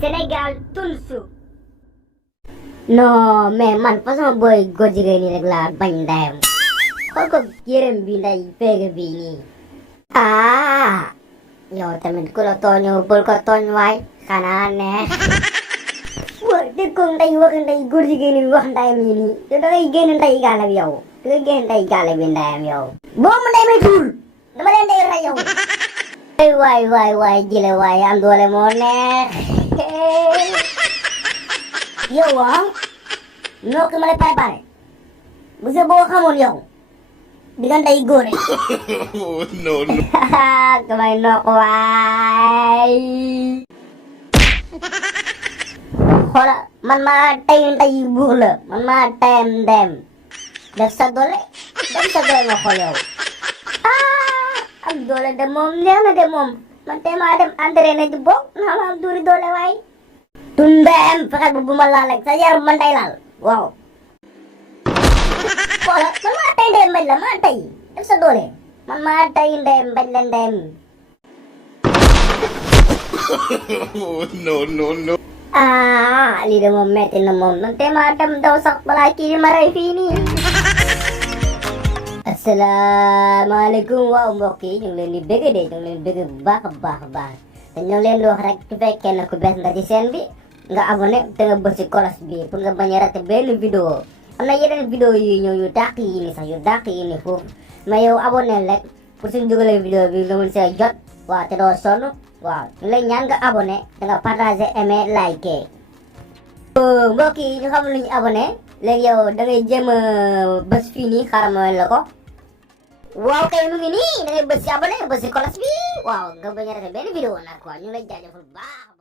Sénégal tunsu. Non mais man façon boy góor jigéen ñi rek laa bañ ndayam. Xool ko yërëm bi nday peeg bi nii. Ah yow tamit ku la tooñoo bul ko tooñ waay xanaa neex. Wa dégg ko nday wax nday góor jigéen ñi wax ndayam yi nii yow da ngay génn nday gaale bi yow da ngay génn nday gaale bi ndayam yow. boo mu nday may tuur dama leen day rey yow. waay jile waay am doole moo neex. yow noo ko ma lay préparé bu se boo xamoon yow di nga nday góore. No. kamay noo ko waay. xoola man maa tay nday buur la man maa tayam ndem def sa doole nga xool yow. am doole de moom neex na de moom man tey maa dem entraîné ji bokk naa ma am tuuri doole waay. tundeem fexeel bu ma laal rek sa yaram man day laal waaw. xoola man maa tay ndeyam mbaj la maa tay def sa doole man maa tay ndeyam mbaj la ndeyam. No. lii de moom metti na moom man tey maa dem daw sax balaa kii di ma rey fii nii. asalaamaaleykum waaw mbokk yi ñu ngi leen di bëgg de ñu ngi leen di bëgg bu baax a baax te ñu ngi leen di wax rek su fekkee ne ku bees nga ci chaîne bi nga abonné te nga bës ci cloche bi pour nga bañ a raté benn vidéo am na yeneen vidéo yu ñëw yu dàq yi ni sax yu dàq yi ni foofu mais yow abonné rek pour suñu dugalee vidéo bi nga mën see jot waaw te doo sonn waaw ñu lay ñaan nga abonné te nga partagé aimé liké. mbokk yi ñu xam lu ñu abonné léegi yow da ngay jéem a bës fii nii xaaral ma la ko. waaw kay mu ngi nii da ngay bës ci abonné bës ci cloche bi waaw nga bañ a raté benn vidéo nag quoi ñu lay jaajëfal bu baax.